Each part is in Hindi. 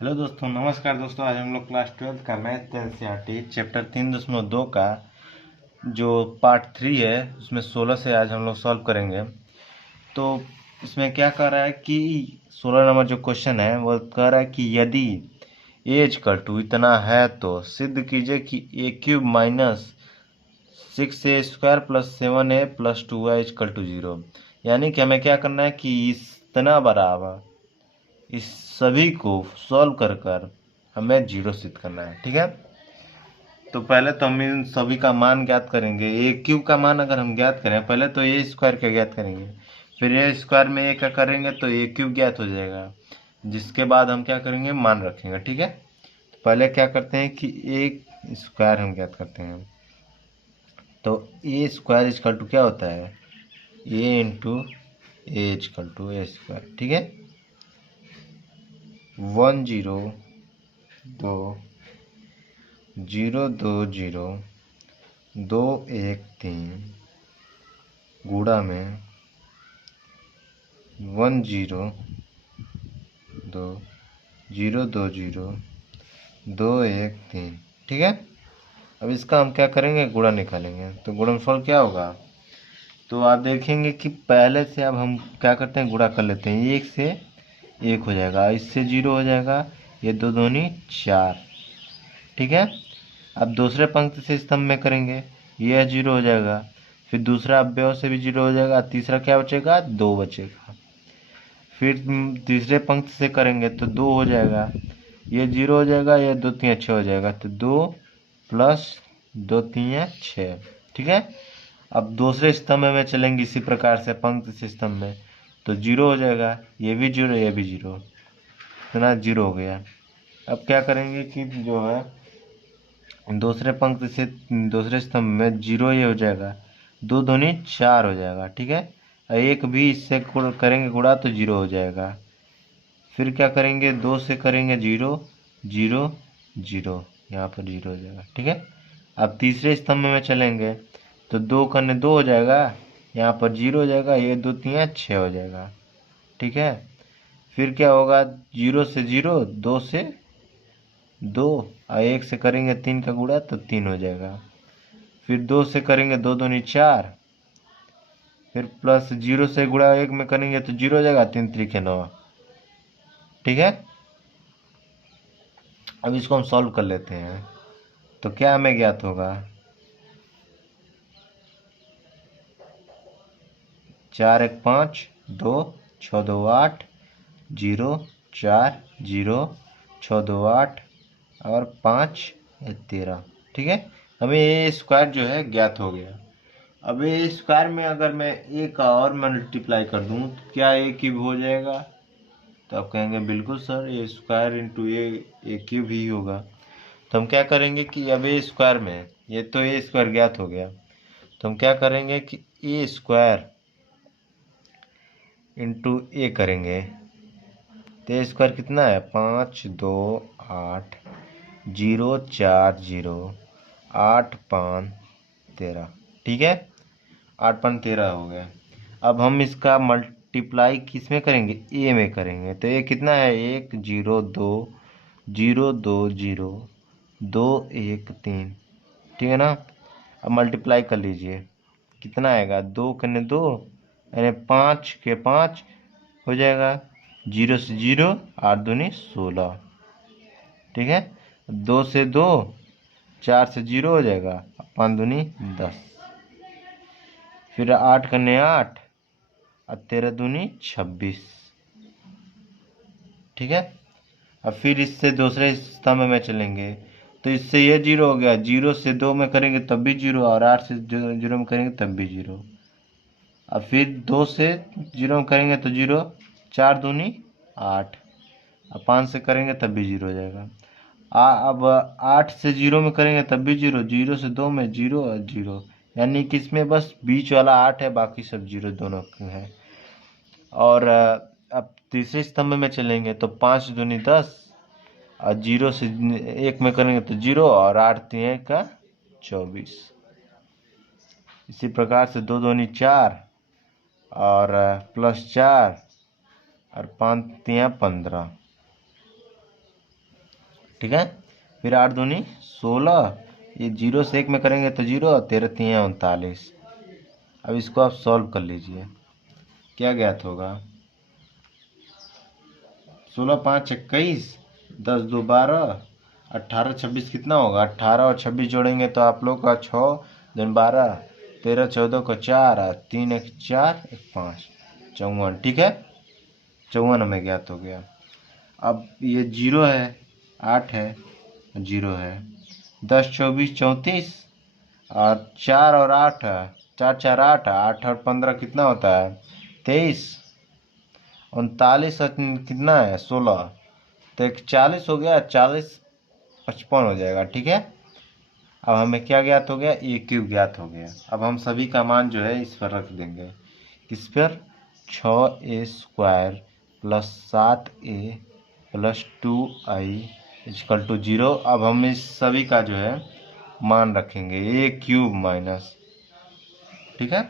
हेलो दोस्तों, नमस्कार दोस्तों। आज हम लोग क्लास 12 का मैथ एनसीईआरटी चैप्टर 3.2 का जो पार्ट 3 है उसमें 16 से आज हम लोग सॉल्व करेंगे। तो इसमें क्या कह रहा है कि 16 नंबर जो क्वेश्चन है वो कह रहा है कि यदि ए इक्वल टू इतना है तो सिद्ध कीजिए कि A cube minus 6a² plus 7a plus 2y equal to 0। यानी कि हमें क्या करना है कि इतना बराबर इस सभी को सॉल्व कर कर हमें जीरो सिद्ध करना है। ठीक है, तो पहले तो हम इन सभी का मान ज्ञात करेंगे। ए क्यूब का मान अगर हम ज्ञात करें, पहले तो ए स्क्वायर का ज्ञात करेंगे, फिर ए स्क्वायर में ए का करेंगे तो ए क्यूब ज्ञात हो जाएगा, जिसके बाद हम क्या करेंगे, मान रखेंगे। ठीक है, तो पहले क्या करते हैं कि ए स्क्वायर हम ज्ञात करते हैं। तो ए स्क्वायर इक्वल टू क्या होता है, A into A equal to A square. ठीक है, 1 0 2 0 2 0 2 1 3 गुणा में 1 0 2 0 2 0 2 1 3। ठीक है, अब इसका हम क्या करेंगे, गुणा निकालेंगे। तो गुणनफल क्या होगा, तो आप देखेंगे कि पहले से अब हम क्या करते हैं, गुणा कर लेते हैं। एक से एक हो जाएगा, इससे जीरो हो जाएगा, ये दो दूनी 4। ठीक है, अब दूसरे पंक्ति से स्तंभ में करेंगे, यह जीरो हो जाएगा, फिर दूसरा अवयव से भी जीरो हो जाएगा, तीसरा क्या बचेगा, 2 बचेगा। फिर तीसरे पंक्ति से करेंगे तो 2 हो जाएगा, ये जीरो हो जाएगा, ये 2 3 6 हो जाएगा, तो 2 प्लस 2 3 6। ठीक है, अब दूसरे स्तंभ में चलेंगे इसी प्रकार से पंक्ति से स्तंभ में, तो जीरो हो जाएगा, ये भी जीरो ये भी जीरो, इतना जीरो हो गया। अब क्या करेंगे कि जो है दूसरे पंक्ति से दूसरे स्तंभ में जीरो ये हो जाएगा, 2 दूनी 4 हो जाएगा। ठीक है, एक भी इससे करेंगे गुणा तो जीरो हो जाएगा। फिर क्या करेंगे, 2 से करेंगे 0 0 0, यहाँ पर जीरो हो जाएगा। ठीक है, अब तीसरे स्तंभ में चलेंगे तो 2 करने 2 हो जाएगा, यहाँ पर जीरो हो जाएगा, ये 2 3 6 हो जाएगा। ठीक है, फिर क्या होगा, 0 से 0 2 से 2 और 1 से करेंगे 3 का गुणा तो 3 हो जाएगा। फिर 2 से करेंगे 2 दूनी 4, फिर प्लस 0 से गुणा 1 में करेंगे तो 0 हो जाएगा, 3 3 9। ठीक है, अब इसको हम सॉल्व कर लेते हैं। तो क्या हमें ज्ञात होगा, 4 1 5 2 6 2 8 0 4 0 6 2 8 और 5 13। ठीक है, हमें ए स्क्वायर जो है ज्ञात हो गया। अब ए स्क्वायर में अगर मैं ए का और मल्टीप्लाई कर दूं तो क्या ए क्यूब हो जाएगा, तो आप कहेंगे बिल्कुल सर, ए स्क्वायर इंटू ए क्यूब ही होगा। तो हम क्या करेंगे कि अब ए स्क्वायर में, ये तो ए स्क्वायर ज्ञात हो गया, तो हम क्या करेंगे कि ए स्क्वायर इंटू ए करेंगे। तो ए स्क्वायर कितना है, 5 2 8 0 4 0 8 5 13। ठीक है, 8 5 13 हो गया। अब हम इसका मल्टीप्लाई किस में करेंगे, ए में करेंगे। तो ए कितना है, 1 0 2 0 2 0 2 1 3। ठीक है ना, अब मल्टीप्लाई कर लीजिए, कितना आएगा, 2 करने 2 यानी 5 के 5 हो जाएगा, 0 से 0 8 दूनी 16। ठीक है, 2 से 2 4 से 0 हो जाएगा, 5 दूनी 10। फिर 8 करने 8 और 13 दूनी 26। ठीक है, अब फिर इससे दूसरे स्तंभ में चलेंगे तो इससे ये जीरो हो गया, 0 से 2 में करेंगे तब भी जीरो, और 8 से 0 में करेंगे तब भी जीरो। अब फिर 2 से 0 में करेंगे तो 0, 4 दूनी 8, अब 5 से करेंगे तब भी जीरो हो जाएगा। अब 8 से 0 में करेंगे तब भी जीरो, 0 से 2 में जीरो और जीरो, यानी कि इसमें बस बीच वाला 8 है, बाकी सब जीरो दोनों है। और अब तीसरे स्तंभ में चलेंगे तो 5 दूनी 10 और 0 से 1 में करेंगे तो 0 और 8 3 का 24। इसी प्रकार से 2 दूनी 4 और प्लस 4 और 5 3 15। ठीक है। फिर 8 दूनी 16, ये 0 से 1 में करेंगे तो 0, 13 3 39। अब इसको आप सॉल्व कर लीजिए, क्या ज्ञात होगा। 16 5 21, 10 2 12, 18 26 कितना होगा। 18 और 26 जोड़ेंगे तो आप लोग का 6 2 12, 13 14 को 4, 3 1 4 1 5, 54। ठीक है, 54 हमें ज्ञात हो गया। अब ये 0 है, 8 है, 0 है, 10 24 34, और 4 और 8, 4 4 8, 8 और 15 कितना होता है 23, 39 और कितना है 16, तो 40 हो गया, 40 55 हो जाएगा। ठीक है, अब हमें क्या ज्ञात हो गया, ए क्यूब ज्ञात हो गया। अब हम सभी का मान जो है इस पर रख देंगे, किस पर, 6a² plus 7a plus 2i equal to 0। अब हम इस सभी का जो है मान रखेंगे, ए क्यूब माइनस, ठीक है,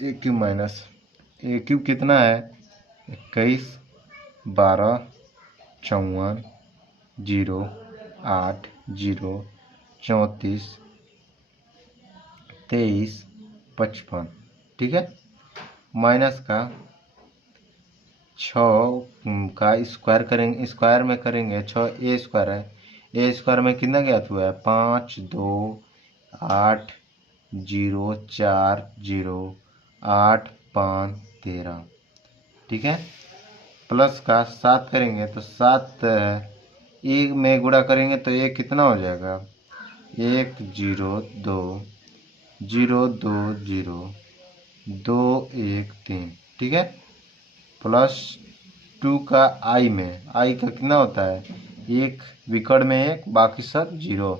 ए क्यूब माइनस ए क्यूब कितना है 21 12 54 0 8 0 34 23 55। ठीक है, माइनस का 6 का स्क्वायर करेंगे, स्क्वायर में करेंगे 6a² है, a² में कितना ज्ञात हुआ है 5 2 8 0 4 0 8 5 13। ठीक है, प्लस का 7 करेंगे तो 7 एक में गुणा करेंगे तो ये कितना हो जाएगा 1 0 2 0 2 0 2 1 3। ठीक है, प्लस 2 का आई में, आई का कितना होता है एक, विकर्ण में एक, बाकी सब 0,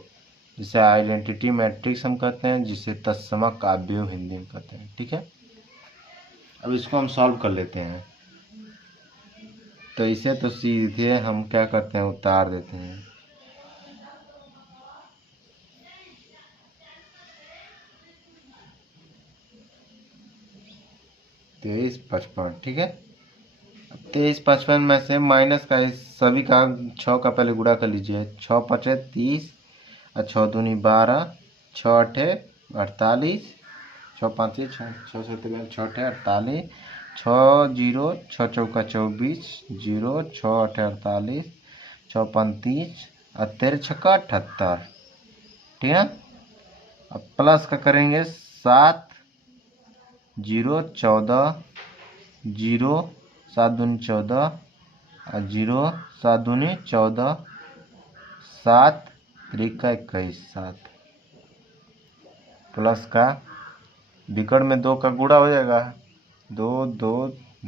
जिसे आइडेंटिटी मैट्रिक्स हम कहते हैं, जिसे तत्समक अवयव हिंदी में कहते हैं। ठीक है, अब इसको हम सॉल्व कर लेते हैं। तो इसे तो सीधे हम क्या करते हैं, उतार देते हैं। तेईस 55। ठीक है, 23 55 में से माइनस का इस सभी का 6 का पहले गुणा कर लीजिए, 6 5 30 और 6 दूनी 12, 6 8 48, 6 5 6 6 7 6 8 48, 6 0 6 चौका 24 0 6 8 48, 6 35 और 13 छक्का 78। ठीक है, अब प्लस का करेंगे 7 0 14 0 7 दूनी 14 और 0 7 दूनी 14, 7 3 का 21 7, प्लस का विकर्ण में 2 का गुणा हो जाएगा, 2 2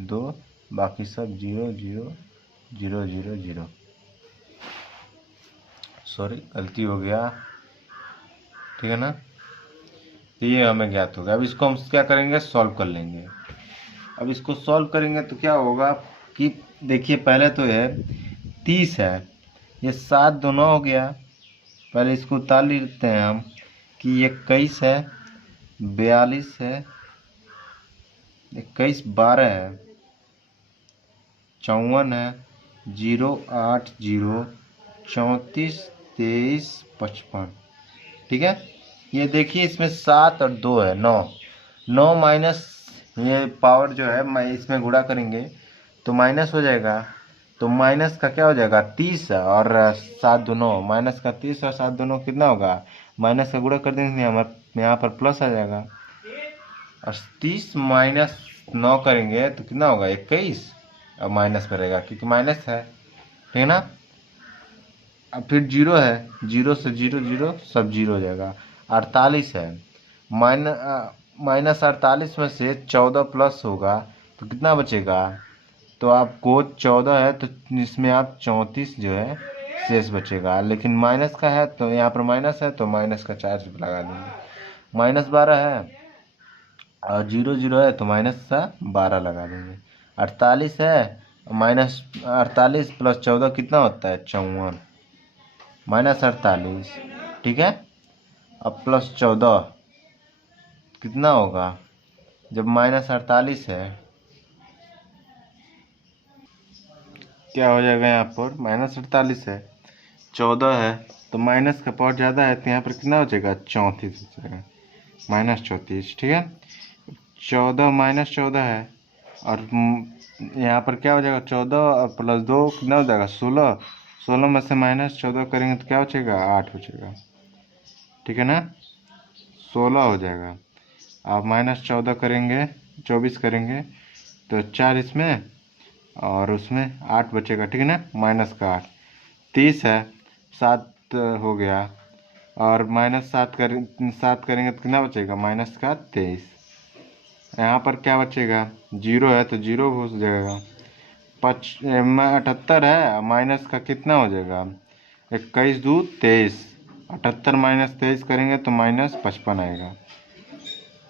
2, बाकी सब 0 0 0 0 0। सॉरी, गलती हो गया। ठीक है ना, तो ये हमें ज्ञात होगा। अब इसको हम क्या करेंगे, सॉल्व कर लेंगे। अब इसको सॉल्व करेंगे तो क्या होगा कि देखिए, पहले तो ये 30 है, ये 7 दोनों हो गया, पहले इसको उतार लेते हैं हम कि 21 है, 42 है, 21 12 है, 54 है, 0 8 0 34 23 55। ठीक है, ये देखिए इसमें 7 और 2 है, 9 9 माइनस ये पावर जो है मैं इसमें गुणा करेंगे तो माइनस हो जाएगा, तो माइनस का क्या हो जाएगा 30 और 7 दोनों, माइनस का 30 और 7 दोनों कितना होगा, माइनस का गुणा कर देंगे हमारे यहाँ पर प्लस आ जाएगा, और 30 माइनस 9 करेंगे तो कितना होगा 21, और माइनस में रहेगा क्योंकि माइनस है। ठीक है ना, अब फिर 0 है, 0 से 0 0 सब 0 हो जाएगा। 48 है, माइनस 48 में से 14 प्लस होगा तो कितना बचेगा, तो आपको 14 है तो इसमें आप 34 जो है शेष बचेगा, लेकिन माइनस का है तो यहाँ पर माइनस है तो माइनस का चार्ज लगा देंगे। माइनस 12 है और 0 0 है तो माइनस का 12 लगा देंगे। 48 है, माइनस 48 प्लस 14 कितना होता है 54, माइनस 48। ठीक है, अब प्लस 14 कितना होगा, जब माइनस 48 है क्या हो जाएगा, यहाँ पर माइनस 48 है 14 है, तो माइनस का पावर ज़्यादा है तो यहाँ पर कितना हो जाएगा, 34 हो जाएगा, -34। ठीक है, 14 -14 है, और यहाँ पर क्या हो जाएगा, 14 और +2 कितना हो जाएगा, 16। 16 में से -14 करेंगे तो क्या हो जाएगा, 8 हो जाएगा। ठीक है ना, 16 हो जाएगा। आप -14 करेंगे, 24 करेंगे तो 4 इसमें और उसमें 8 बचेगा। ठीक है ना, -8 30 है, 7 हो गया, और -7 करेंगे तो कितना बचेगा, -23। यहाँ पर क्या बचेगा, 0 है तो 0 घुस जाएगा। 78 है, माइनस का कितना हो जाएगा, 21 दूनी 23। 78 -23 करेंगे तो -55 आएगा।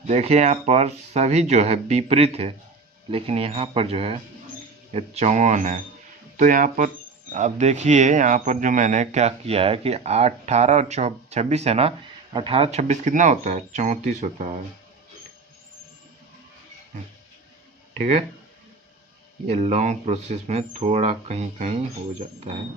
देखिए यहाँ पर सभी जो है विपरीत है, लेकिन यहाँ पर जो है ये 54 है। तो यहाँ पर आप देखिए, यहाँ पर जो मैंने क्या किया है कि 18 और 26 है ना, 18 26 कितना होता है, 34 होता है। ठीक है, ये लॉन्ग प्रोसेस में थोड़ा कहीं कहीं हो जाता है,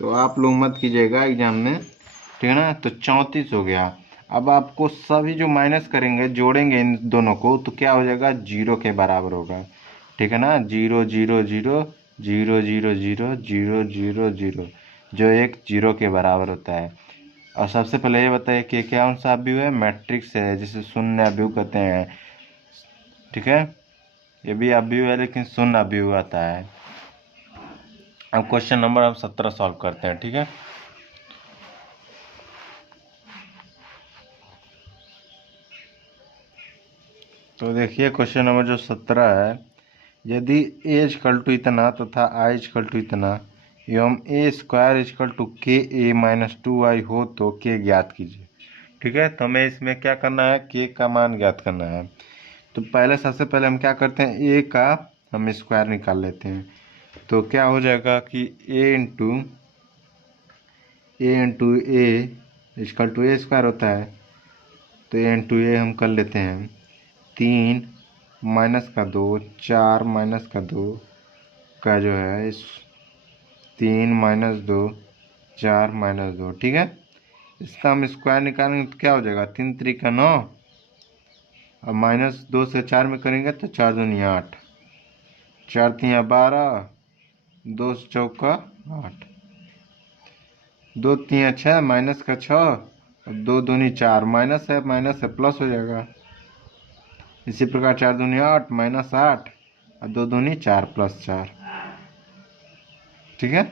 तो आप लोग मत कीजिएगा एग्जाम में। ठीक है ना, तो 34 हो गया। अब आपको सभी जो माइनस करेंगे, जोड़ेंगे इन दोनों को, तो क्या हो जाएगा, 0 के बराबर होगा। ठीक है ना, 0 0 0 0 0 0 0 0 0, जो एक 0 के बराबर होता है। और सबसे पहले ये बताइए कि क्या कौन सा अवयव है, मैट्रिक्स है, जिसे शून्य अवयव कहते हैं। ठीक है, ये भी अवयव है लेकिन शून्य अवयव आता है। अब क्वेश्चन नंबर हम 17 सॉल्व करते हैं। ठीक है, तो देखिए क्वेश्चन नंबर जो 17 है, यदि a इक्वल टू इतना तथा i इक्वल टू इतना एवं a square equal to k a minus 2i हो तो k ज्ञात कीजिए। ठीक है, तो हमें इसमें क्या करना है, k का मान ज्ञात करना है। तो पहले सबसे पहले हम क्या करते हैं, a का हम स्क्वायर निकाल लेते हैं। तो क्या हो जाएगा कि a into a equal to a square होता है, तो a इंटू a हम कर लेते हैं। 3 माइनस का 2, 4 माइनस का 2 का जो है इस 3 -2 4 -2। ठीक है, इसका हम स्क्वायर निकालेंगे तो क्या हो जाएगा, 3 3 9, और -2 से 4 में करेंगे तो 4 दूनी 8, 4 3 12, 2 चौका 8, 2 3 6, माइनस का 6, 2 दूनी 4, माइनस है प्लस हो जाएगा। इसी प्रकार 4 दूनी 8, -8, और 2 दूनी 4 + 4। ठीक है,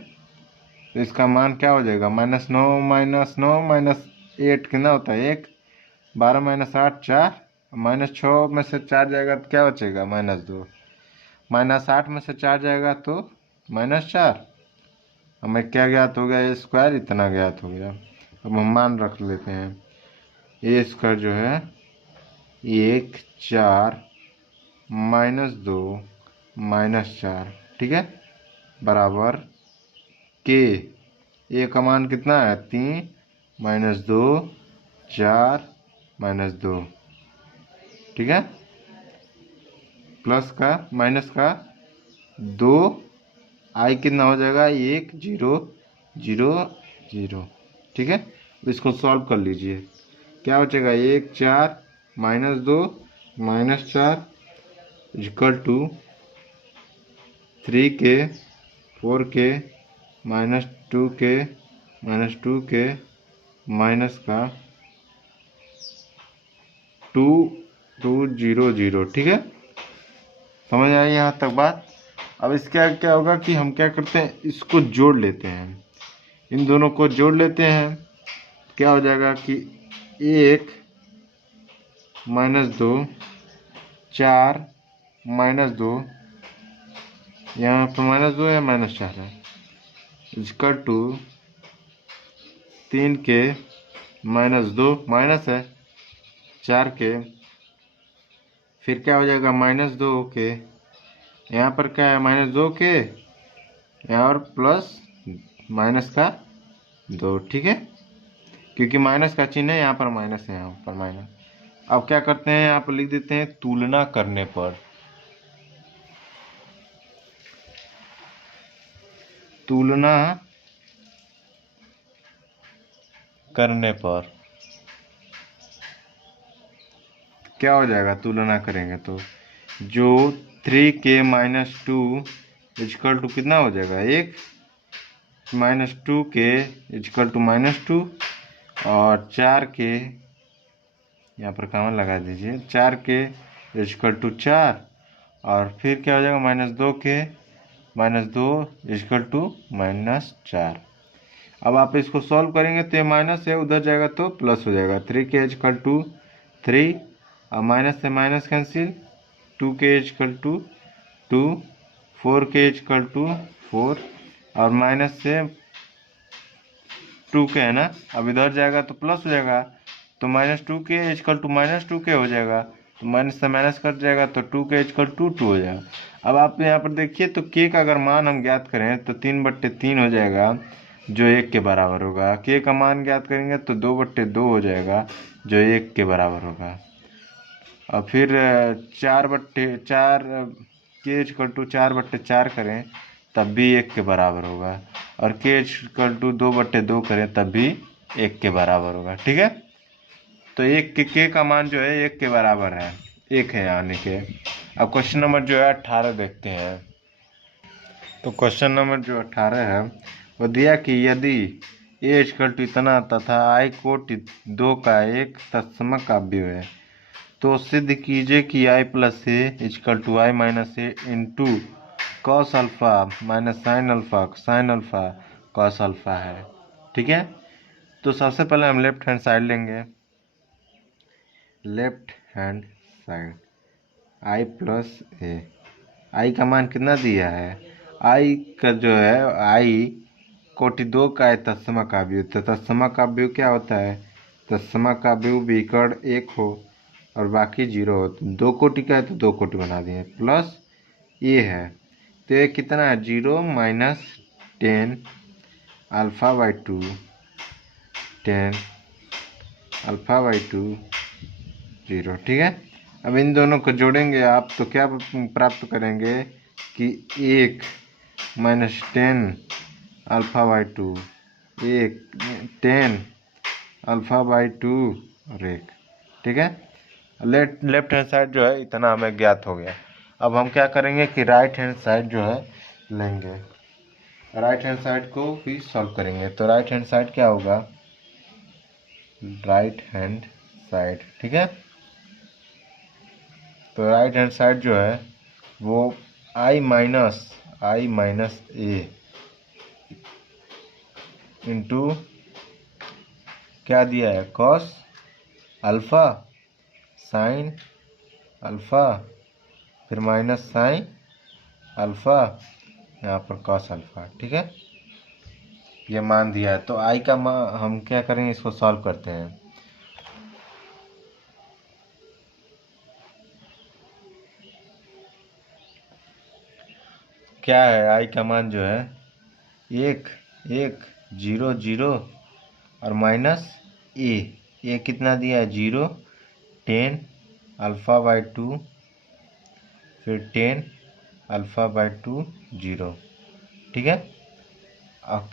तो इसका मान क्या हो जाएगा, -9 -8 कितना होता है, 1। 12 - 8 4, -6 में से 4 जाएगा तो क्या बचेगा, -2। -8 में से 4 जाएगा तो -4। हमें क्या ज्ञात हो गया, ए स्क्वायर इतना ज्ञात हो गया। अब हम मान रख लेते हैं, ए स्क्वायर जो है 1 4 -2 -4। ठीक है, बराबर के ए का मान कितना है, 3 -2 4 -2। ठीक है, प्लस का माइनस का 2, आई कितना हो जाएगा, 1 0 0 0। ठीक है, इसको सॉल्व कर लीजिए, क्या हो जाएगा, 1 4 -2 -4 equal to 3k 4k -2k -2k minus का 2 2 0 0। ठीक है, समझ आई यहाँ तक बात। अब इसका क्या होगा कि हम क्या करते हैं, इसको जोड़ लेते हैं, इन दोनों को जोड़ लेते हैं। क्या हो जाएगा कि 1 -2 4 -2, यहाँ पर -2 है -4 है, इक्वल टू 3k -2 माइनस है 4k, फिर क्या हो जाएगा, -2k, यहाँ पर क्या है, -2k, यहाँ और प्लस माइनस का 2। ठीक है, क्योंकि माइनस का चिन्ह है, यहाँ पर माइनस है, यहाँ पर माइनस। अब क्या करते हैं, यहाँ पर लिख देते हैं तुलना करने पर, तुलना करने पर क्या हो जाएगा, तुलना करेंगे तो जो 3k minus two is equal to कितना हो जाएगा, 1 माइनस 2k इजकल टू -2 और 4k यहाँ पर कॉमन लगा दीजिए, 4k इजकल टू 4 और फिर क्या हो जाएगा -2k -2 इजकल टू -4। अब आप इसको सॉल्व करेंगे तो ये माइनस है, उधर जाएगा तो प्लस हो जाएगा, 3k इजकल टू 3 और माइनस से minus cancel, 2k equal to 2, 4k equal to 4 और माइनस से 2k है ना, अब इधर जाएगा तो प्लस हो जाएगा, तो -2k इजकल टू -2k हो जाएगा, तो माइनस से माइनस कट जाएगा तो 2k इजकल टू 2 हो जाएगा। अब आप यहाँ पर देखिए तो k का अगर मान हम ज्ञात करें तो 3/3 हो जाएगा जो 1 के बराबर होगा, k का मान ज्ञात करेंगे तो 2/2 हो जाएगा जो 1 के बराबर होगा। और फिर 4/4 k इजकल टू 4/4 करें तब भी 1 के बराबर होगा और k इजकल टू 2/2 करें तब भी 1 के बराबर होगा। ठीक है, तो 1 के k का मान जो है 1 के बराबर है, 1 है यानी कि। अब क्वेश्चन नंबर जो है 18 देखते हैं। तो क्वेश्चन नंबर जो 18 है वो दिया कि यदि a इजकल टू इतना तथा i कोटि 2 का एक तत्समक अवयव है तो सिद्ध कीजिए कि i plus A equal to i minus A into cos alpha minus sin alpha cos alpha है। ठीक है, तो सबसे पहले हम लेफ्ट हैंड साइड लेंगे, left hand side i plus A, I का मान कितना दिया है, आई का जो है आई कोटि 2 का है तत्समक अवयव, तो तत्समक अवयव क्या होता है, तत्समक अवयव विकर्ण 1 हो और बाकी 0 हो, तो 2 कोटि का है तो 2 कोटि बना दिए, प्लस ये है तो ये कितना है 0 minus 10 alpha by 2 10 alpha by 2 0। ठीक है, अब इन दोनों को जोड़ेंगे आप तो क्या प्राप्त करेंगे कि 1 minus 10 alpha by 2 1 10 alpha by 2 और 1। ठीक है, लेफ्ट हैंड साइड जो है इतना हमें ज्ञात हो गया। अब हम क्या करेंगे कि राइट हैंड साइड जो है लेंगे, राइट हैंड साइड को भी सॉल्व करेंगे। तो राइट हैंड साइड क्या होगा, राइट हैंड साइड, ठीक है, तो राइट हैंड साइड जो है वो i माइनस ए इंटू क्या दिया है कॉस अल्फा साइन अल्फा फिर माइनस साइन अल्फा यहाँ पर कॉस अल्फा। ठीक है, ये मान दिया है, तो आई का मान हम क्या करेंगे, इसको सॉल्व करते हैं। क्या है आई का मान जो है 1 1 0 0 और माइनस ए कितना दिया है 0 10 अल्फा बाई 2 फिर 10 अल्फा बाई 2 0। ठीक है, अब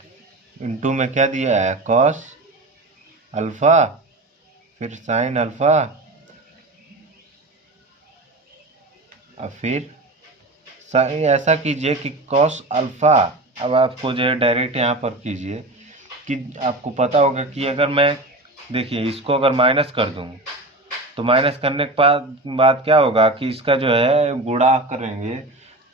इंटू में क्या दिया है कॉस अल्फा फिर साइन अल्फा और फिर ऐसा कीजिए कि कॉस अल्फा, अब आपको जो है डायरेक्ट यहाँ पर कीजिए कि आपको पता होगा कि अगर मैं देखिए इसको अगर माइनस कर दूँ तो माइनस करने के बाद क्या होगा कि इसका जो है गुणा करेंगे,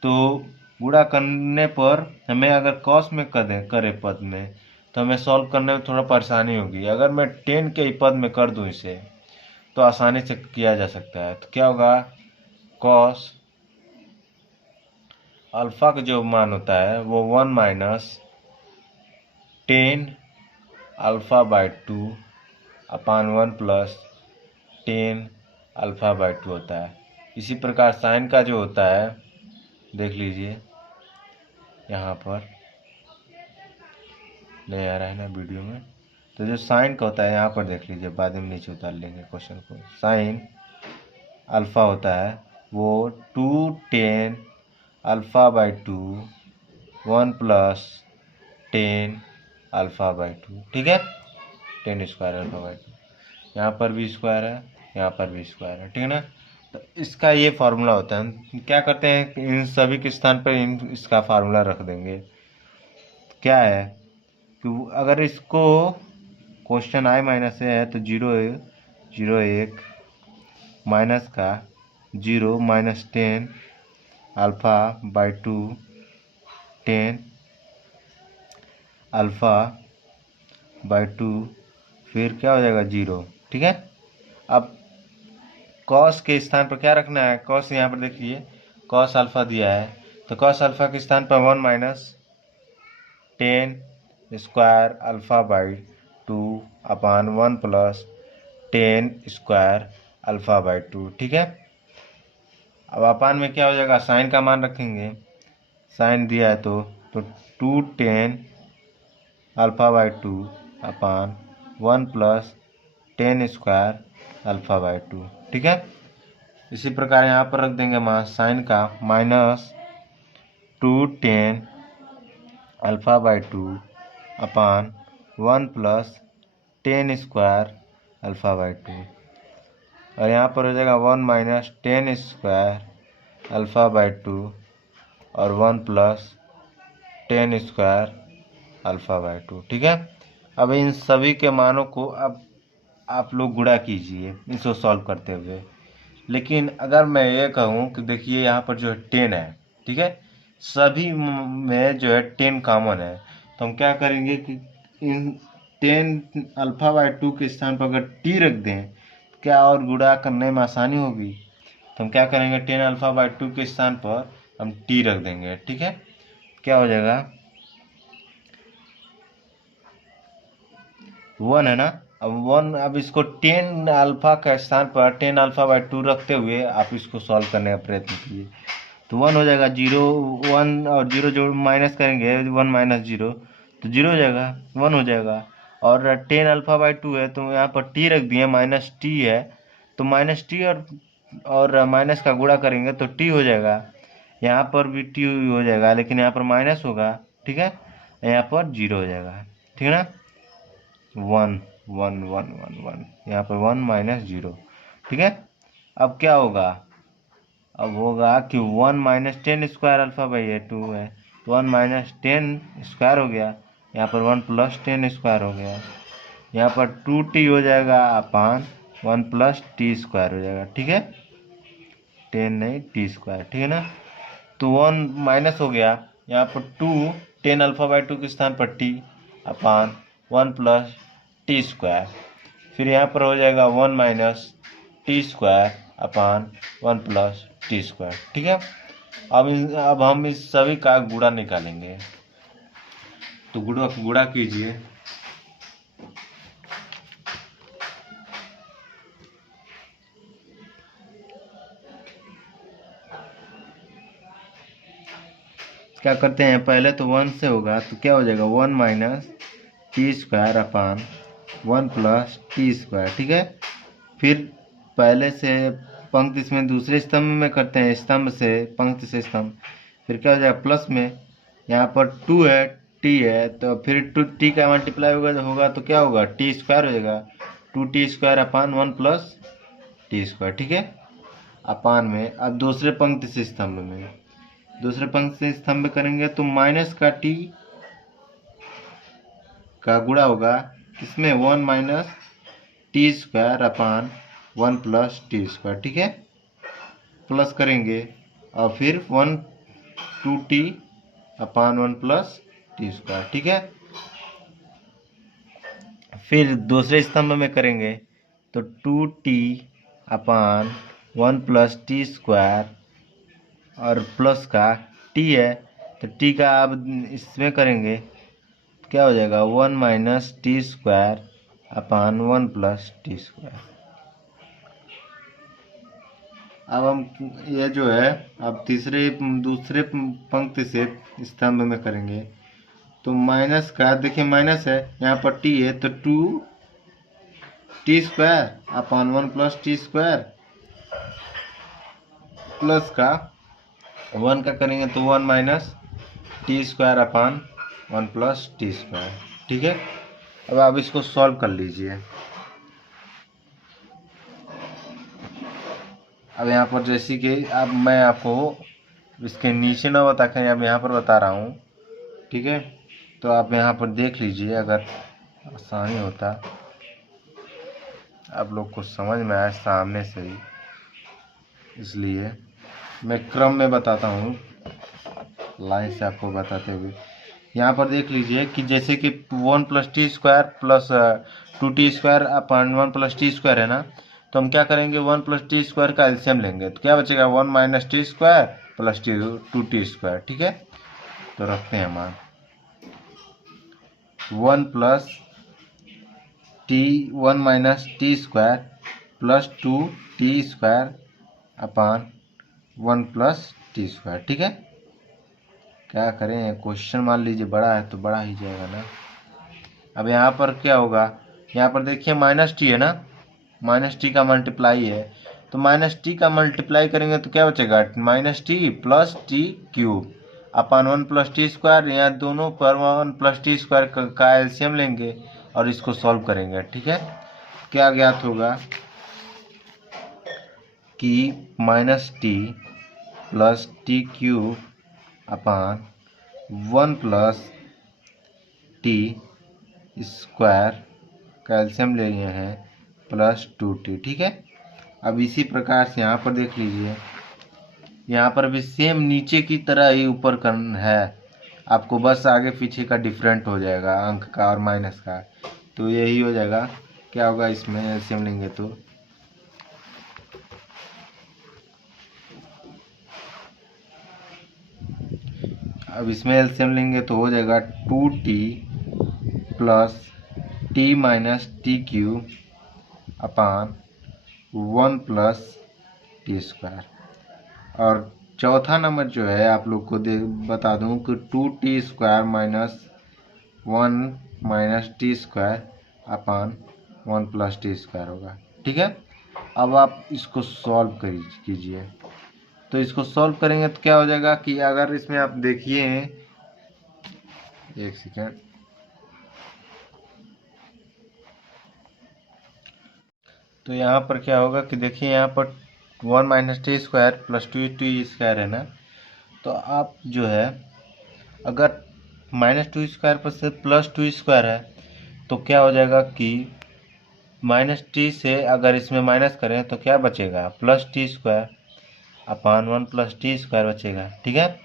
तो गुणा करने पर हमें अगर कॉस में करें पद में तो हमें सॉल्व करने में थोड़ा परेशानी होगी। अगर मैं 10 के पद में कर दूं इसे तो आसानी से किया जा सकता है। तो क्या होगा कॉस अल्फा का जो मान होता है वो 1 minus 10 alpha by 2 upon 1 plus 10 alpha by 2 होता है। इसी प्रकार साइन का जो होता है देख लीजिए, यहाँ पर नहीं आ रहा है ना वीडियो में, तो जो साइन का होता है यहाँ पर देख लीजिए, बाद में नीचे उतार लेंगे क्वेश्चन को। साइन अल्फा होता है वो 2 10 alpha by 2 1 plus 10 alpha by 2। ठीक है, ten square alpha by two. यहाँ पर भी स्क्वायर है, यहाँ पर भी स्क्वायर है, ठीक है ना। तो इसका ये फार्मूला होता है। हम क्या करते हैं, इन सभी के स्थान पर इसका फार्मूला रख देंगे। क्या है कि अगर इसको क्वेश्चन आई माइनस है तो 0 माइनस का 0 minus 10 alpha by 2 10 alpha by 2 फिर क्या हो जाएगा 0, ठीक है। अब कॉस के स्थान पर क्या रखना है, कॉस यहाँ पर देखिए कॉस अल्फ़ा दिया है, तो कॉस अल्फ़ा के स्थान पर 1 minus 10 square alpha by 2 upon 1 plus 10 square alpha by 2, ठीक है। अब अपान में क्या हो जाएगा, साइन का मान रखेंगे, साइन दिया है तो 2 10 alpha by 2 upon 1 plus 10 square alpha by 2, ठीक है। इसी प्रकार यहाँ पर रख देंगे मान साइन का minus 2 10 alpha by 2 upon 1 plus 10 square alpha by 2, और यहाँ पर हो जाएगा 1 माइनस 10 स्क्वायर अल्फ़ा बाई 2 और 1 प्लस 10 स्क्वायर अल्फ़ा बाई 2, ठीक है। अब इन सभी के मानों को अब आप लोग गुणा कीजिए इसको सॉल्व करते हुए। लेकिन अगर मैं ये कहूँ कि देखिए यहाँ पर जो है 10 है, ठीक है, सभी में जो है 10 कॉमन है, तो हम क्या करेंगे कि इन 10 अल्फ़ा बाई 2 के स्थान पर अगर टी रख दें तो क्या और गुणा करने में आसानी होगी। तो हम क्या करेंगे 10 अल्फ़ा बाई 2 के स्थान पर हम टी रख देंगे, ठीक है। क्या हो जाएगा 1 है ना। अब 1, अब इसको 10 अल्फ़ा का स्थान पर 10 अल्फ़ा बाई 2 रखते हुए आप इसको सॉल्व करने का प्रयत्न कीजिए। तो 1 हो जाएगा 0 1 और 0 जो माइनस करेंगे 1 माइनस 0 तो 0 हो जाएगा 1 हो जाएगा। और 10 अल्फ़ा बाई 2 है तो यहाँ पर टी रख दिए माइनस टी है, तो माइनस टी और माइनस का गुणा करेंगे तो टी हो जाएगा। यहाँ पर भी टी हो जाएगा लेकिन यहाँ पर माइनस होगा, ठीक है, यहाँ पर 0 हो जाएगा, ठीक है ना। 1 1 1 1 1 यहाँ पर 1 माइनस 0, ठीक है। अब क्या होगा, अब होगा कि 1 माइनस 10 स्क्वायर अल्फ़ा बाई 2 है तो 1 माइनस 10 स्क्वायर हो गया, यहाँ पर 1 प्लस 10 स्क्वायर हो गया, यहाँ पर 2t हो जाएगा अपान 1 प्लस टी स्क्वायर हो जाएगा, ठीक है, 10 नहीं टी स्क्वायर, ठीक है ना। तो 1 माइनस हो गया, यहाँ पर 2 10 अल्फ़ा बाई 2 के स्थान पर T upon 1 plus T square, फिर यहाँ पर हो जाएगा 1 minus T square upon 1 plus T square, ठीक है। अब हम इस सभी का गुणा निकालेंगे, तो गुणा कीजिए। क्या करते हैं, पहले तो 1 से होगा तो क्या हो जाएगा 1 minus T square upon 1 plus T square, ठीक है। फिर पहले से पंक्ति इसमें दूसरे स्तंभ में करते हैं, स्तंभ से पंक्ति से स्तंभ, फिर क्या हो जाएगा प्लस में, यहाँ पर 2 है टी है तो फिर 2t का मल्टीप्लाई होगा तो क्या होगा टी स्क्वायर हो जाएगा, 2t square upon 1 plus T square, ठीक है, अपान में। अब दूसरे पंक्ति से स्तंभ में, दूसरे पंक्ति से स्तंभ में करेंगे तो माइनस का टी का गुणा होगा, इसमें 1 minus T square upon 1 plus T square, ठीक है, प्लस करेंगे और फिर 2t अपान 1 प्लस टी स्क्वायर, ठीक है। फिर दूसरे स्तंभ में करेंगे तो 2t अपान 1 प्लस टी स्क्वायर और प्लस का t है तो t का अब इसमें करेंगे क्या हो जाएगा 1 minus T square upon 1 plus T square. अब हम ये जो है अब दूसरे पंक्ति से स्तंभ में करेंगे तो माइनस का देखिए माइनस है, यहाँ पर t है तो 2t square upon 1 plus T square plus का 1 का करेंगे तो 1 minus T square upon 1 plus T square, ठीक है। अब आप इसको सॉल्व कर लीजिए। अब यहाँ पर जैसे कि अब मैं आपको इसके नीचे ना बता कर अब यहाँ पर बता रहा हूँ, ठीक है। तो आप यहाँ पर देख लीजिए, अगर आसानी होता आप लोग को समझ में आए सामने से ही, इसलिए मैं क्रम में बताता हूँ, लाइन से आपको बताते हुए। यहाँ पर देख लीजिए कि जैसे कि 1+t² प्लस 2t² अपन 1+t² है ना, तो हम क्या करेंगे 1+t² का एलसीएम लेंगे, तो क्या बचेगा 1 - t² प्लस 2t², ठीक है। तो रखते हैं मान 1 प्लस 2t² अपान 1+t², ठीक है। क्या करें, क्वेश्चन मान लीजिए बड़ा है तो बड़ा ही जाएगा ना। अब यहाँ पर क्या होगा, यहाँ पर देखिए -t है ना, -t का मल्टीप्लाई है, तो -t का मल्टीप्लाई करेंगे तो क्या बचेगा -t प्लस t³ अपान 1+t²। यहाँ दोनों पर 1+t² का एलसीएम लेंगे और इसको सॉल्व करेंगे, ठीक है। क्या ज्ञात होगा कि -t प्लस t³ अपान 1+t² कैल्शियम ले लिए हैं प्लस 2t, ठीक है। अब इसी प्रकार से यहाँ पर देख लीजिए, यहाँ पर भी सेम नीचे की तरह ही ऊपर करना है आपको, बस आगे पीछे का डिफरेंट हो जाएगा अंक का और माइनस का, तो यही हो जाएगा। क्या होगा इसमें एलसीएम लेंगे तो अब इसमें एलसीएम लेंगे तो हो जाएगा 2t प्लस t - t³ अपान 1+t²। और चौथा नंबर जो है आप लोग को बता दूं कि 2t² - 1 - t² अपान 1+t² होगा, ठीक है। अब आप इसको सॉल्व कीजिए, तो इसको सॉल्व करेंगे तो क्या हो जाएगा कि अगर इसमें आप देखिए, एक सेकेंड, तो यहाँ पर क्या होगा कि देखिए यहाँ पर 1 - t² प्लस 2t² है ना, तो आप जो है अगर -2² पर से +2² है तो क्या हो जाएगा कि -t से अगर इसमें माइनस करें तो क्या बचेगा +t² अपान 1+t² बचेगा, ठीक है।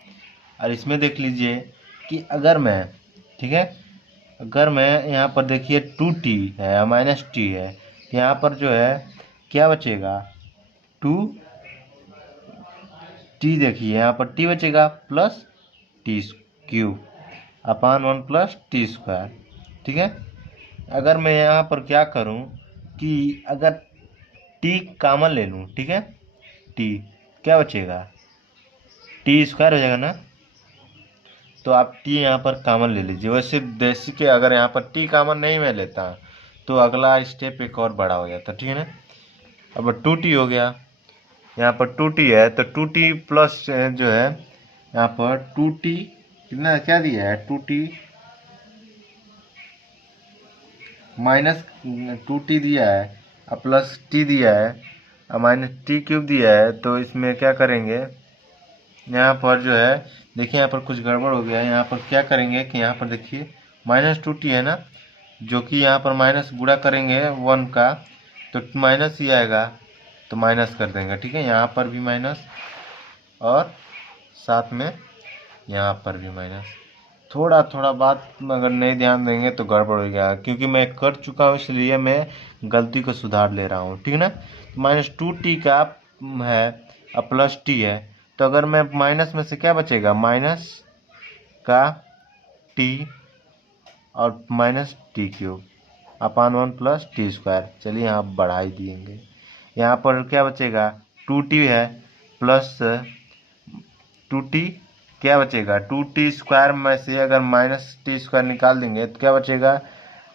और इसमें देख लीजिए कि अगर मैं, ठीक है, अगर मैं यहाँ पर देखिए 2t है या -t है, यहाँ पर जो है क्या बचेगा 2t, देखिए यहाँ पर t बचेगा प्लस t³ अपान 1+t², ठीक है। अगर मैं यहाँ पर क्या करूँ कि अगर t कॉमन ले लूँ, ठीक है, t क्या बचेगा t² हो जाएगा ना, तो आप t यहाँ पर कॉमन ले लीजिए। वैसे जैसे कि अगर यहाँ पर t कॉमन नहीं मैं लेता तो अगला स्टेप एक और बड़ा हो जाता, ठीक है ना। अब 2t हो गया, यहाँ पर 2t है तो 2t प्लस जो है यहाँ पर 2t कितना क्या दिया है 2t माइनस 2t दिया है और प्लस t दिया है और -t³ दिया है, तो इसमें क्या करेंगे यहाँ पर जो है देखिए यहाँ पर कुछ गड़बड़ हो गया है। यहाँ पर क्या करेंगे कि यहाँ पर देखिए -2t है ना, जो कि यहाँ पर माइनस गुणा करेंगे 1 का तो माइनस ही आएगा, तो माइनस कर देंगे, ठीक है। यहाँ पर भी माइनस और साथ में यहाँ पर भी माइनस। थोड़ा थोड़ा बात अगर नहीं ध्यान देंगे तो गड़बड़ हो गया, क्योंकि मैं कर चुका हूँ इसलिए मैं गलती को सुधार ले रहा हूँ, ठीक है ना। -2t का है और प्लस t है, तो अगर मैं माइनस में से क्या बचेगा माइनस का t और -t³ अपान 1+t²। चलिए यहाँ बढ़ा ही देंगे, यहाँ पर क्या बचेगा 2t है प्लस 2t क्या बचेगा 2t² में से अगर -t² निकाल देंगे तो क्या बचेगा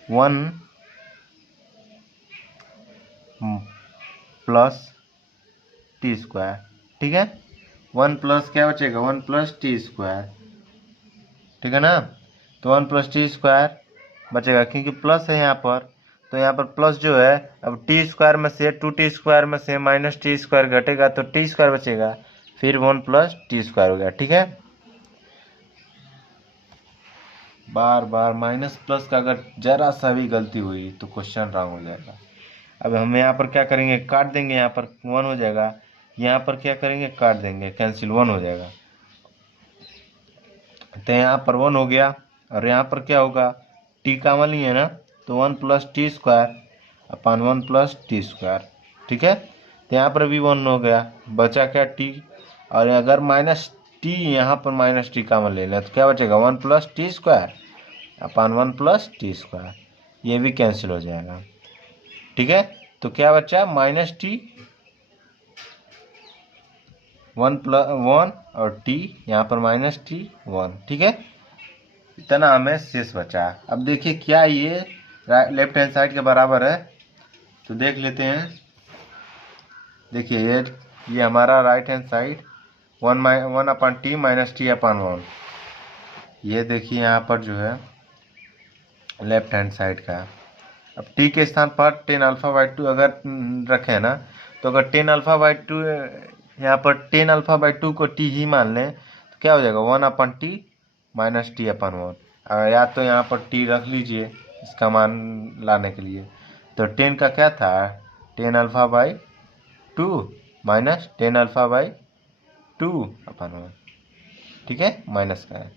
1+t², ठीक है। 1 प्लस क्या बचेगा 1+t², ठीक है ना। तो 1+t² बचेगा, क्योंकि प्लस है यहाँ पर, तो यहाँ पर प्लस जो है, अब टी स्क्वायर में से 2t² में से -t² घटेगा तो t² बचेगा, फिर 1 + t² हो गया। ठीक है, बार बार माइनस प्लस का अगर जरा सा भी गलती हुई तो क्वेश्चन रॉन्ग हो जाएगा। अब हम यहाँ पर क्या करेंगे, काट देंगे, यहाँ पर 1 हो जाएगा, यहाँ पर क्या करेंगे, काट देंगे, कैंसिल, 1 हो जाएगा। तो यहाँ पर 1 हो गया, और यहाँ पर क्या होगा, टी कॉमन ही है ना, तो 1 + t² अपान 1 + t²। ठीक है, तो यहाँ पर भी 1 हो गया, बचा क्या, टी, और अगर माइनस टी, यहाँ पर माइनस टी कॉमन ले लें तो क्या बचेगा, 1 + t² अपान 1 + t², ये भी कैंसिल हो जाएगा। ठीक है, तो क्या बचा, -t, 1 और t, यहाँ पर -t 1। ठीक है, इतना हमें शेष बचा। अब देखिए क्या ये लेफ्ट हैंड साइड के बराबर है, तो देख लेते हैं। देखिए ये हमारा right hand side 1/t -t/1, ये देखिए यहाँ पर जो है लेफ्ट हैंड साइड का। अब t के स्थान पर tan α/2 अगर रखें ना, तो अगर tan α/2, यहाँ पर tan α/2 को t ही मान लें तो क्या हो जाएगा, 1/t -t/1। या तो यहाँ पर t रख लीजिए इसका मान लाने के लिए, तो tan का क्या था, tan α/2 माइनस tan α/2/1। ठीक है, माइनस का है,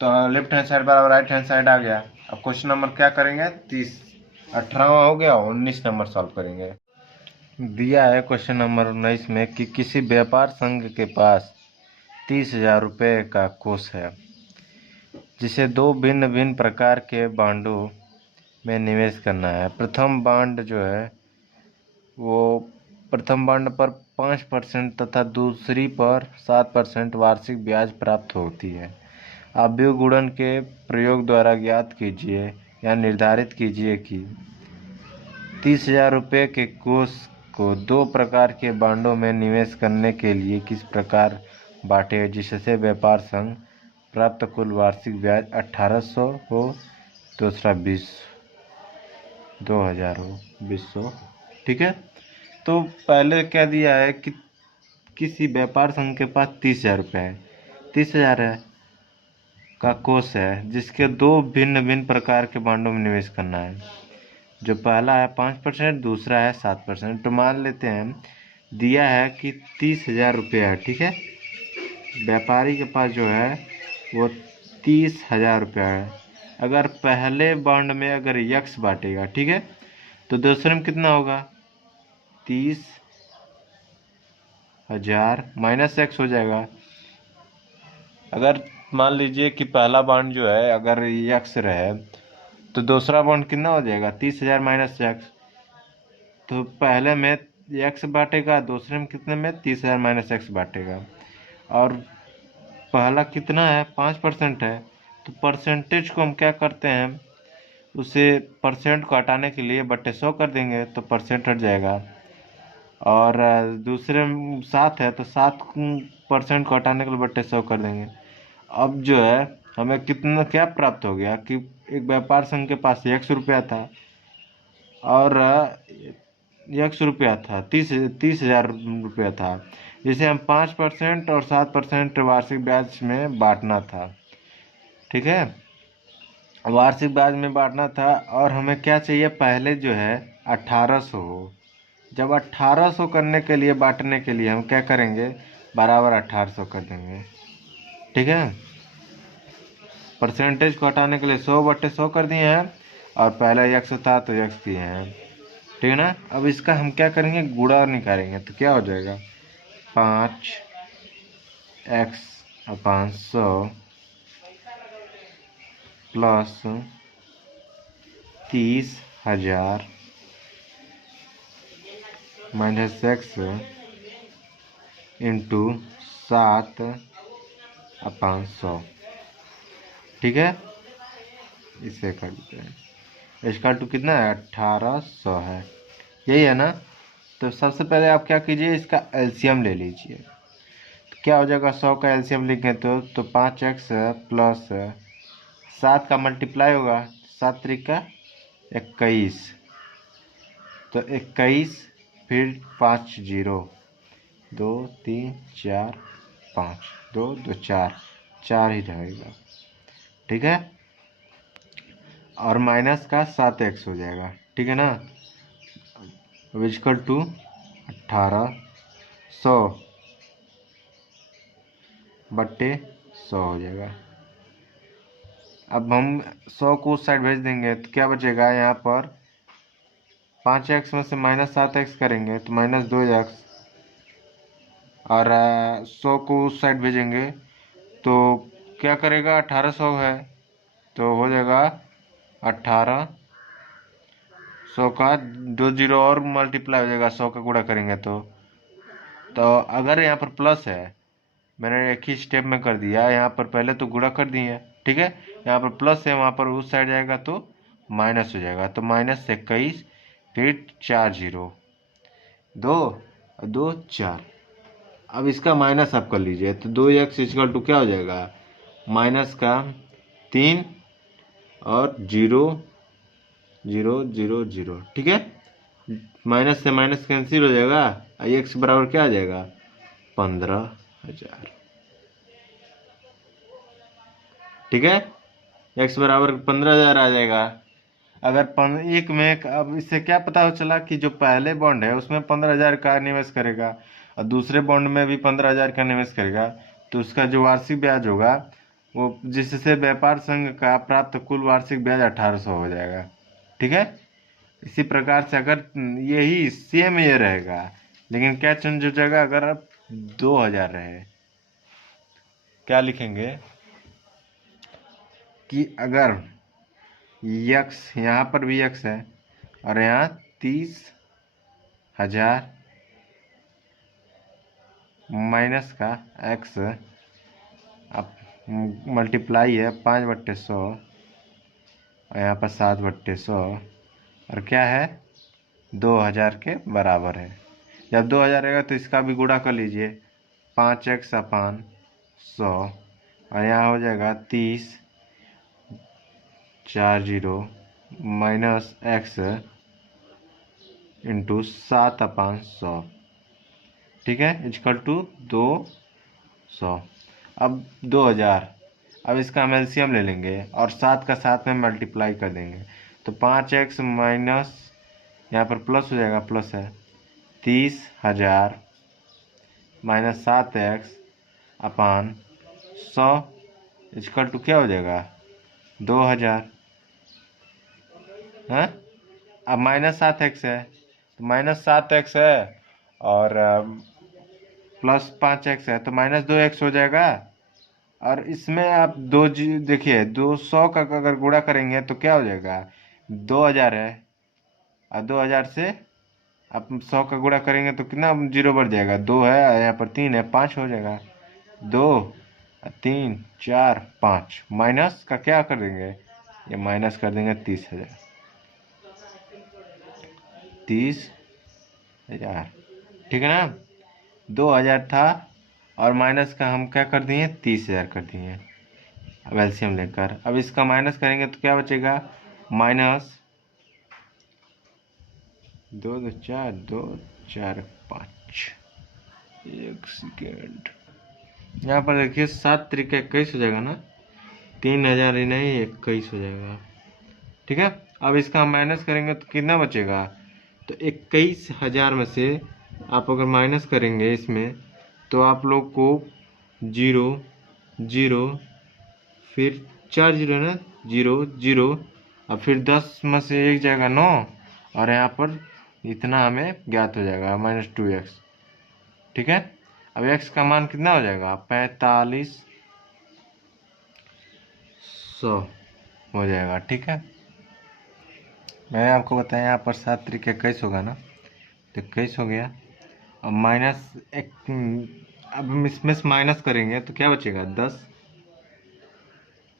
तो लेफ्ट हैंड साइड बराबर राइट हैंड साइड आ गया। अब क्वेश्चन नंबर क्या करेंगे, 18वां हो गया, 19 नंबर सॉल्व करेंगे। दिया है क्वेश्चन नंबर 19 में कि किसी व्यापार संघ के पास 30,000 रुपये का कोष है, जिसे 2 भिन्न भिन्न प्रकार के बांडों में निवेश करना है। प्रथम बांड जो है वो प्रथम बांड पर 5% तथा दूसरी पर 7% वार्षिक ब्याज प्राप्त होती है। आव्यूह गुणन के प्रयोग द्वारा ज्ञात कीजिए या निर्धारित कीजिए कि 30,000 रुपये के कोष को 2 प्रकार के बांडों में निवेश करने के लिए किस प्रकार बांटे, जिससे व्यापार संघ प्राप्त कुल वार्षिक ब्याज 1800 हो, दूसरा 2000 हो, 2000। ठीक है, तो पहले क्या दिया है कि किसी व्यापार संघ के पास 30,000 रुपये है, 30,000 है का कोष है, जिसके 2 भिन्न भिन्न प्रकार के बांडों में निवेश करना है। जो पहला है 5%, दूसरा है 7%। तो मान लेते हैं दिया है कि 30,000 रुपये है। ठीक है, व्यापारी के पास जो है वो 30,000 रुपया है। अगर पहले बांड में अगर यक्स बांटेगा, ठीक है, तो दूसरे में कितना होगा, 30,000 माइनस एक्स हो जाएगा। अगर मान लीजिए कि पहला बॉन्ड जो है अगर यक्स रहे तो दूसरा बॉन्ड कितना हो जाएगा, 30,000 माइनस एक्स। तो पहले में एक्स बांटेगा, दूसरे में कितने में 30,000 माइनस एक्स बांटेगा। और पहला कितना है, 5% है, तो परसेंटेज को हम क्या करते हैं, उसे परसेंट को हटाने के लिए बट्टे 100 कर देंगे तो परसेंट हट जाएगा। और दूसरे में 7 है तो 7% को हटाने के लिए बट्टे 100 कर देंगे। अब जो है हमें कितना क्या प्राप्त हो गया कि एक व्यापार संघ के पास 100 रुपया था और 100 रुपया था, 30,000 रुपया था, जिसे हम 5% और 7% वार्षिक ब्याज में बांटना था। ठीक है, वार्षिक ब्याज में बांटना था, और हमें क्या चाहिए, पहले जो है 1800 हो। जब 1800 करने के लिए बांटने के लिए हम क्या करेंगे, बराबर 1800 कर देंगे। ठीक है, परसेंटेज को हटाने के लिए 100/100 कर दिए हैं, और पहला यक्स था तो यक्स किए हैं। ठीक है ना, अब इसका हम क्या करेंगे, गुणा निकालेंगे, तो क्या हो जाएगा, 5x/100 plus 30,000 minus x into 7/100। ठीक है, इसे कर देते हैं, इसका टू कितना है, 1800 है, यही है ना। तो सबसे पहले आप क्या कीजिए, इसका एलसीएम ले लीजिए, तो क्या हो जाएगा, 100 का एलसीएम लिखें तो 5x प्लस 7 का मल्टीप्लाई होगा, 7 त्रिका 21, तो 21 फिर 5 0, 2 3 4 5, 2 2 4, 4 ही रहेगा, ठीक है। और माइनस का 7x हो जाएगा, ठीक है ना। इक्वल टू 1800 बट्टे 100 हो जाएगा। अब हम 100 को उस साइड भेज देंगे तो क्या बचेगा, यहाँ पर 5x में से -7x करेंगे तो -2x, और 100 को उस साइड भेजेंगे तो क्या करेगा, 1800 है तो हो जाएगा 1800 का 2 जीरो और मल्टीप्लाई हो जाएगा, 100 का गुणा करेंगे तो अगर यहाँ पर प्लस है, मैंने एक ही स्टेप में कर दिया, यहाँ पर पहले तो गुणा कर दिए, ठीक है। यहाँ पर प्लस है, वहाँ पर उस साइड जाएगा तो माइनस हो जाएगा, तो -21 फिर 4 0, 2 2 4। अब इसका माइनस आप कर लीजिए तो 2x इक्वल टू क्या हो जाएगा, माइनस का 3 और 0 0 0 0, ठीक है। माइनस से माइनस कैंसिल हो जाएगा, x बराबर क्या आ जाएगा, 15,000, ठीक है। x बराबर 15,000 आ जाएगा। अगर एक में अब इससे क्या पता चला कि जो पहले बॉन्ड है उसमें 15,000 का निवेश करेगा और दूसरे बॉन्ड में भी 15,000 का निवेश करेगा, तो उसका जो वार्षिक ब्याज होगा वो जिससे व्यापार संघ का प्राप्त कुल वार्षिक ब्याज 1800 हो जाएगा, ठीक है। इसी प्रकार से अगर यही सेम ये रहेगा, लेकिन क्या चेंज हो जाएगा, अगर अब 2000 रहे, क्या लिखेंगे कि अगर यक्स, यहाँ पर भी यक्स है और यहाँ 30,000 माइनस का एक्स, अब मल्टीप्लाई है 5/100 और यहाँ पर 7/100, और क्या है 2000 के बराबर है। जब 2000 रहेगा तो इसका भी गुणा कर लीजिए, 5x/100 और यहाँ हो जाएगा 30 4 0 माइनस x इंटू 7/100, ठीक है, इक्वल टू 200। अब 2000, अब इसका हम एलसीएम ले लेंगे और 7 का 7 में मल्टीप्लाई कर देंगे, तो 5x माइनस यहाँ पर प्लस हो जाएगा, प्लस है 30,000 माइनस 7x/100 इक्वल टू क्या हो जाएगा, 2000 है। अब -7x है तो -7x है और +5x है तो -2x हो जाएगा। और इसमें आप देखिए 200 का अगर गुणा करेंगे तो क्या हो जाएगा, 2000 है और 2000 से आप 100 का गुणा करेंगे तो कितना जीरो बढ़ जाएगा, 2 है यहाँ पर 3 है, 5 हो जाएगा, 2 3 4 5, माइनस का क्या कर देंगे, ये माइनस कर देंगे 30,000, 30,000, ठीक है ना। 2000 था और माइनस का हम क्या कर दिए, 30,000 कर दिए। अब एलसीएम लेकर अब इसका माइनस करेंगे तो क्या बचेगा, -2 2 4 2 4 5, एक सेकेंड, यहाँ पर देखिए 7 त्रिका 21 हो जाएगा ना, 3,000 ही नहीं 21 हो जाएगा, ठीक है। अब इसका हम माइनस करेंगे तो कितना बचेगा, तो 21,000 में से आप अगर माइनस करेंगे इसमें तो आप लोग को 0 0 फिर 4 0 ना, 0 0 और फिर 10 में से एक जाएगा 9 और यहाँ पर इतना हमें ज्ञात हो जाएगा -2x, ठीक है। अब x का मान कितना हो जाएगा, 4500 हो जाएगा, ठीक है। मैंने आपको बताया यहाँ पर 7 त्रिक 21 होगा ना, तो 21 हो गया। अब माइनस एक, अब हम इसमें से माइनस करेंगे तो क्या बचेगा, 10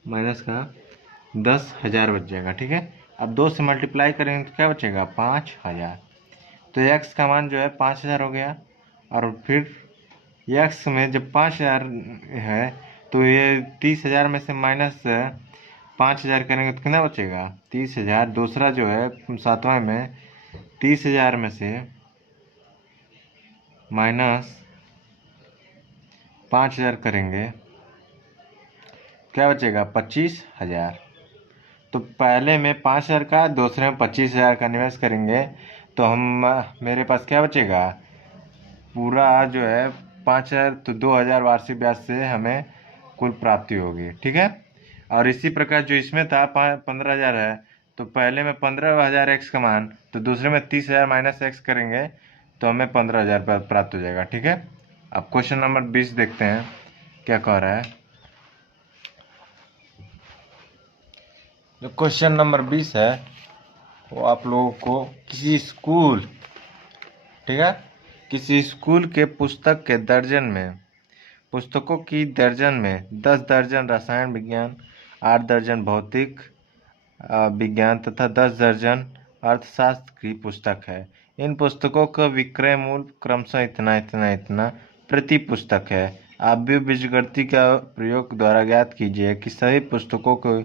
माइनस का 10,000 बच जाएगा, ठीक है। अब 2 से मल्टीप्लाई करेंगे तो क्या बचेगा, 5,000, तो x का मान जो है 5,000 हो गया। और फिर x में जब 5,000 है तो ये 30,000 में से माइनस 5,000 करेंगे तो कितना बचेगा? 30,000। दूसरा जो है 7वां में 30,000 में से माइनस 5,000 करेंगे, क्या बचेगा? 25,000। तो पहले में 5,000 का, दूसरे में 25,000 का निवेश करेंगे तो हम मेरे पास क्या बचेगा? पूरा जो है 5,000, तो 2,000 वार्षिक ब्याज से हमें कुल प्राप्ति होगी। ठीक है। और इसी प्रकार जो इसमें था 15,000 है, तो पहले में 15,000 एक्स का मान, तो दूसरे में 30,000 माइनस एक्स करेंगे तो हमें 15,000 प्राप्त हो जाएगा। ठीक है। अब क्वेश्चन नंबर 20 देखते हैं क्या कह रहा है। जो क्वेश्चन नंबर 20 है वो आप लोगों को किसी स्कूल, ठीक है, किसी स्कूल के पुस्तकों की दर्जन में 10 दर्जन रसायन विज्ञान, 8 दर्जन भौतिक विज्ञान तथा 10 दर्जन अर्थशास्त्र की पुस्तक है। इन पुस्तकों का विक्रय मूल्य क्रमशः इतना इतना इतना प्रति पुस्तक है। आप भी बीजगणित का प्रयोग द्वारा ज्ञात कीजिए कि सभी पुस्तकों को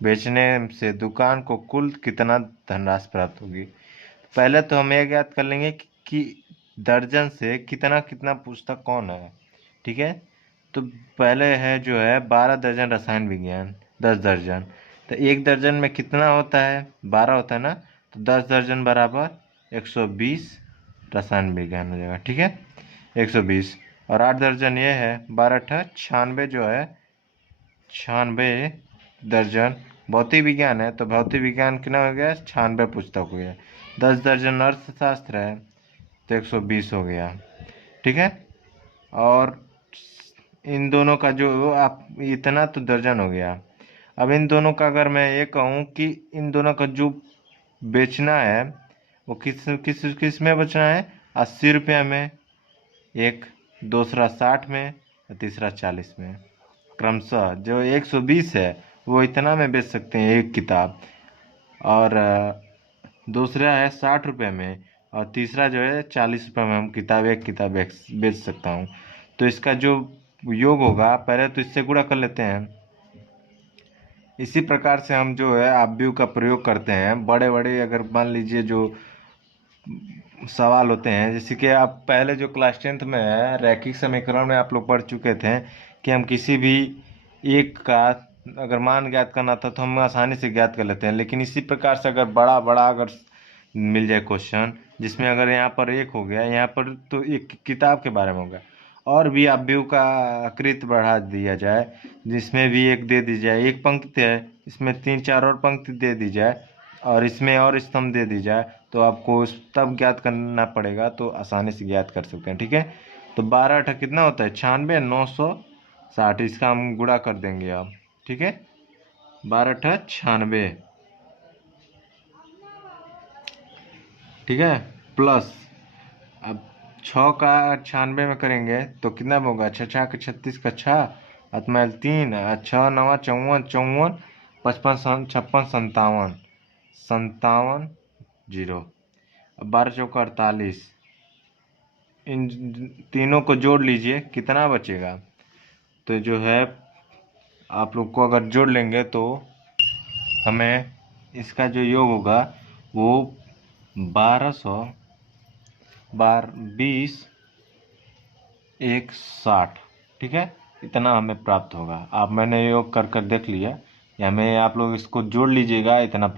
बेचने से दुकान को कुल कितना धनराशि प्राप्त होगी। पहले तो हम यह ज्ञात कर लेंगे कि दर्जन से कितना कितना पुस्तक कौन है। ठीक है। तो पहले है जो है 12 दर्जन रसायन विज्ञान, 10 दर्जन, तो एक दर्जन में कितना होता है? 12 होता है ना, तो 10 दर्जन बराबर 120 रसायन विज्ञान हो जाएगा। ठीक है, 120। और 8 दर्जन ये है, 12 96 जो है 96 दर्जन भौतिक विज्ञान है, तो भौतिक विज्ञान कितना हो गया? 96 पुस्तक हो गया। 10 दर्जन अर्थशास्त्र है तो 120 हो गया। ठीक है। और इन दोनों का जो आप इतना तो दर्जन हो गया। अब इन दोनों का अगर मैं ये कहूँ कि इन दोनों का जो बेचना है वो किस किस किस में बेचना है? 80 रुपया में एक, दूसरा 60 में और तीसरा 40 में। क्रमशः जो 120 है वो इतना में बेच सकते हैं एक किताब, और दूसरा है 60 रुपये में, और तीसरा जो है 40 रुपये में हम एक किताब बेच सकता हूँ। तो इसका जो योग होगा, पहले तो इससे गुणा कर लेते हैं। इसी प्रकार से हम जो है अपव्यय का प्रयोग करते हैं। बड़े बड़े अगर मान लीजिए जो सवाल होते हैं, जैसे कि आप पहले जो क्लास 10th में है रैखिक समीकरण में आप लोग पढ़ चुके थे कि हम किसी भी एक का अगर मान ज्ञात करना था तो हम आसानी से ज्ञात कर लेते हैं। लेकिन इसी प्रकार से अगर बड़ा बड़ा अगर मिल जाए क्वेश्चन, जिसमें अगर यहाँ पर एक हो गया, यहाँ पर तो एक किताब के बारे में होगा, और भी अपव्यय का कृत बढ़ा दिया जाए, जिसमें भी एक दे दी जाए, एक पंक्ति है इसमें 3-4 और पंक्ति दे दी जाए, और इसमें और स्तंभ दे दी जाए, तो आपको तब ज्ञात करना पड़ेगा, तो आसानी से ज्ञात कर सकते हैं। ठीक है। तो 12 अठा कितना होता है? 96, 960। इसका हम गुणा कर देंगे अब। ठीक है, 12 अठा 96। ठीक है, प्लस अब 6 का 96 में करेंगे तो कितना होगा? 6 6 का 36 का 6, अतमैल 3, 6 9 54, 54 55 56 57 57 0। अब 12 चौका 48। इन तीनों को जोड़ लीजिए, कितना बचेगा? तो जो है आप लोग को अगर जोड़ लेंगे तो हमें इसका जो योग होगा वो 1200 20 1 60। ठीक है, इतना हमें प्राप्त होगा। आप मैंने योग कर कर देख लिया, या मैं आप लोग इसको जोड़ लीजिएगा, इतना